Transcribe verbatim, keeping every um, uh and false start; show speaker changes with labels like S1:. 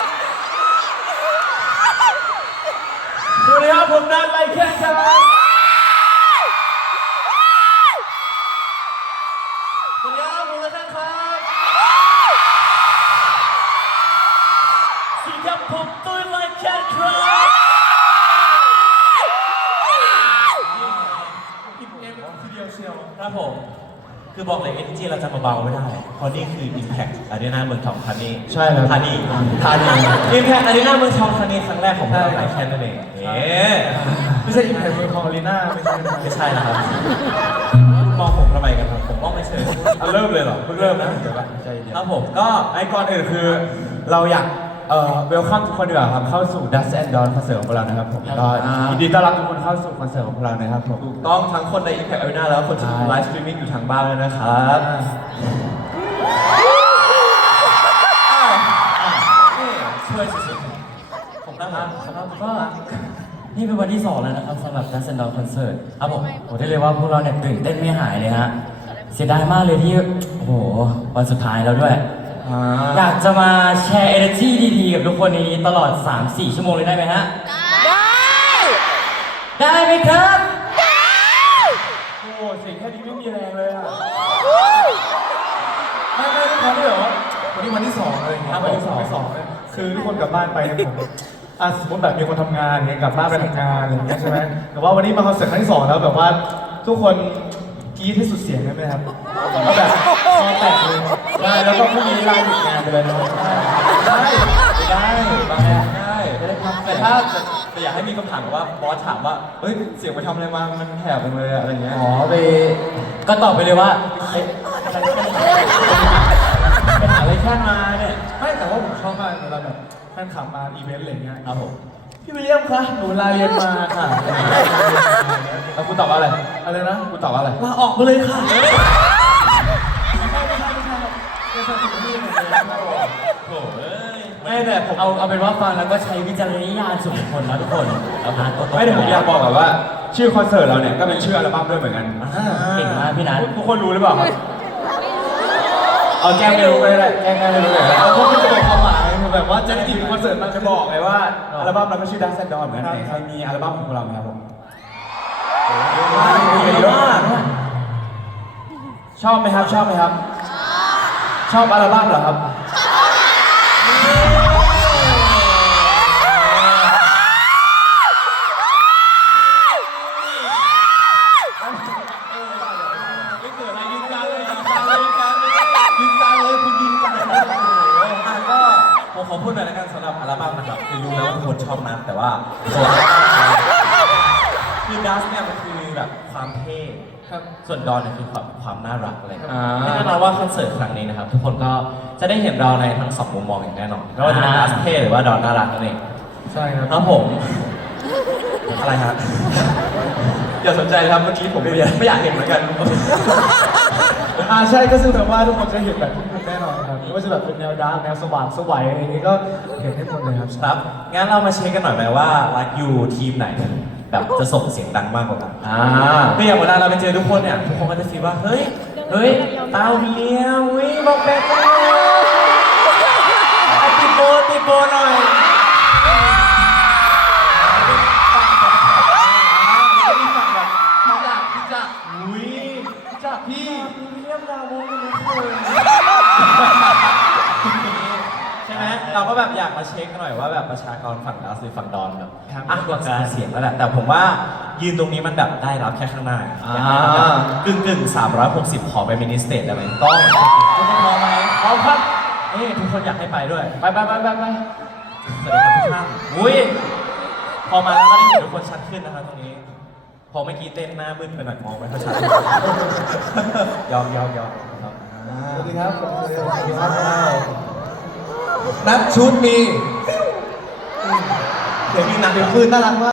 S1: สวัสดีครับผมนัทไลแคนครับสวัสดีครับผมนัทครับสวัสดีครับผมตุ้ยไลแคนครับกินเองทีเดียวเชียวครับผมคือบอกเลย energy เราจะมาเบาไม่ได้เพราะนี่คือ Impact Arena เมืองทองธานีใช่ครับธานีธานี Impact Arena เมืองทองธานีครั้งแรกของเราไลแคนนั่นเองเอ๊ไม่ใช่ Impact เมืองทอง Arena ไม่ใช่ไม่ใช่นะครับมองผมทำไมกันครับผมมองไม่เฉยเริ่มเลยเหรอเพิ่งเริ่มนะเดี๋ยวใจเย็นครับผมก็ไอ้ก่อนอื่นคือเราอยากเอ่อเวลคัมทุกคนดีกว่าครับเข้าสู่ Dust and Dawn คอนเสิร์ตของเรานะครับผมก็ยินดีต้อนรับทุกคนเข้าสู่คอนเสิร์ตของเรานะครับผมถูกต้องทั้งคนใน Impact Arena แล้วคนที่ไลฟ์สตรีมมิ่งอยู่ทางบ้านเลยนะครับช่วยสุดๆผมนะครับครับก็นี่เป็นวันที่สองแล้วนะครับสำหรับ Dust and Dawn คอนเสิร์ตครับผมผมได้เลยว่าพวกเราเนี่ยตื่นเต้นไม่หายเลยฮะเสียดายมากเลยที่โอ้โหวันสุดท้ายแล้วด้วยอยากจะมาแชร์ energy ดีๆกับทุกคนในนี้ตลอด สามสี่ ชั่วโมงเลยได้ไหมฮะได้ได้ไหมครับได้โอ้เสียงแค่นี้ไม่มีแรงเลยอ่ะไม่ไม่ทุกคนด้วยเหรอวันนี้วันที่สองเลยครับวันที่สองสองเลยคือทุกคนกลับบ้านไปนะผมอ่ะสมมติแบบมีคนทำงานเนี่ยกลับบ้านไปทำงานอะไรอย่างเงี้ยใช่ไหมแต่ว่าวันนี้มาคอนเสิร์ตครั้งที่สองแล้วแบบว่าทุกคนกรี๊ดให้สุดเสียงได้ไหมครับก็แบบคอแตกเลยได้แล้วก็พรุ่งนี้ลาหยุดงานไปเลยเนาะได้ได้ได้ได้แต่ถ้าแต่อยากให้มีคำถามว่าบอสถามว่าเฮ้ยเสียงไปทำอะไรมามันแหบไปเลยอะไรเงี้ยอ๋อไปก็ตอบไปเลยว่าไปหาอะไรแค่มาเนี่ยไม่แต่ว่าผมชอบมากเวลาแบบแฟนคลับมาอีเวนต์อะไรเงี้ยครับผมพี่วิลเลียมคะหนูลาเรียนมาค่ะแล้วคุณตอบว่าอะไรอะไรนะคุณตอบว่าอะไรลาออกมาเลยค่ะไม่ใช่ไม่ใช่ไม่ใช่ไม่ใช่ไม่ใช่คุณพี่เลยโถ่เอ้ยไม่แต่ผมเอาเอาเป็นว่าฟังแล้วก็ใช้วิจารณญาณส่วนบุคคลนะทุกคนไม่แต่ผมอยากบอกแบบว่าชื่อคอนเสิร์ตเราเนี่ยก็เป็นชื่ออัลบั้มด้วยเหมือนกันเก่งมากพี่นัททุกคนรู้หรือเปล่าครับเอาแจ้งไม่รู้ไปเลยแจ้งไม่รู้เลยแล้วพวกพี่จะบอกความหมายแบบว่าจะติดคอนเสิร์ตมันจะบอกไงว่าอัลบั้มเราก็ชื่อ Dust and Dawn เหมือนกันใครมีอัลบั้มของเราไหมครับผมเยอะมากชอบไหมครับชอบไหมครับชอบอัลบั้มเหรอครับไม่เกิดอะไรยิงกันเลยยิงกันเลยยิงกันเลยยิงกันเลยคุณยิงกันก็ผมขอพูดหน่อยแล้วกันสำหรับอัลบั้มนะครับคือรู้แล้วว่าทุกคนชอบนะแต่ว่าคือดัสเนี่ยมันคือแบบความเท่ส่วนดอนเนี่ยคือความความน่ารักอะไรแน่นอนว่าคอนเสิร์ตครั้งนี้นะครับทุกคนก็จะได้เห็นเราในทั้งสองมุมมองอย่างแน่นอนไม่ว่าจะเป็นดัสเท่หรือว่าดอนน่ารักนั่นเองใช่ครับครับผมอะไรครับอย่าสนใจครับเมื่อกี้ผมไม่ไม่อยากเห็นเหมือนกันอ่าใช่ก็คือแบบว่าทุกคนจะเห็นแบบทุกคนแน่นอนครับไม่ว่าจะแบบเป็นแนวดาร์กแนวสว่างสวัยอะไรอย่างนี้ก็เห็นให้หมดเลยครับครับงั้นเรามาเช็คกันหน่อยไหมว่ารักยูทีมไหนแบบจะส่งเสียงดังมากกว่ากันอ่าคืออย่างเวลาเราไปเจอทุกคนเนี่ยทุกคนก็จะคิดว่าเฮ้ยเฮ้ยเตาเลียววิบอกแบบติโบติโบหน่อยพี่เรียบดาวงเลยใช่ไหมเราก็แบบอยากมาเช็คหน่อยว่าแบบประชากรฝั่งดัสหรือฝั่งดอนแบบอ่ะกว่าการเสียงแล้วแหละแต่ผมว่ายืนตรงนี้มันแบบได้รับแค่ข้างหน้ากึ่งกึ่งสามร้อยหกสิบขอไปมินิสเตทได้ไหมต้องทุกคนพร้อมไหมพร้อมครับเอ๊ะทุกคนอยากให้ไปด้วยไปไปไปไปไปสวัสดีครับทุกท่านอุ้ยพอมาแล้วก็ได้เห็นทุกคนชัดขึ้นนะครับตรงนี้พอเมื่อกี้เต้นหน้ามืดไปหน่อยมองไม่ค่อยชัดยอมยอมยอมสวัสดีครับสวัสดีครับนับชุดมีเดี๋ยวมีหนักเดี๋ยวคืนน่ารักมาก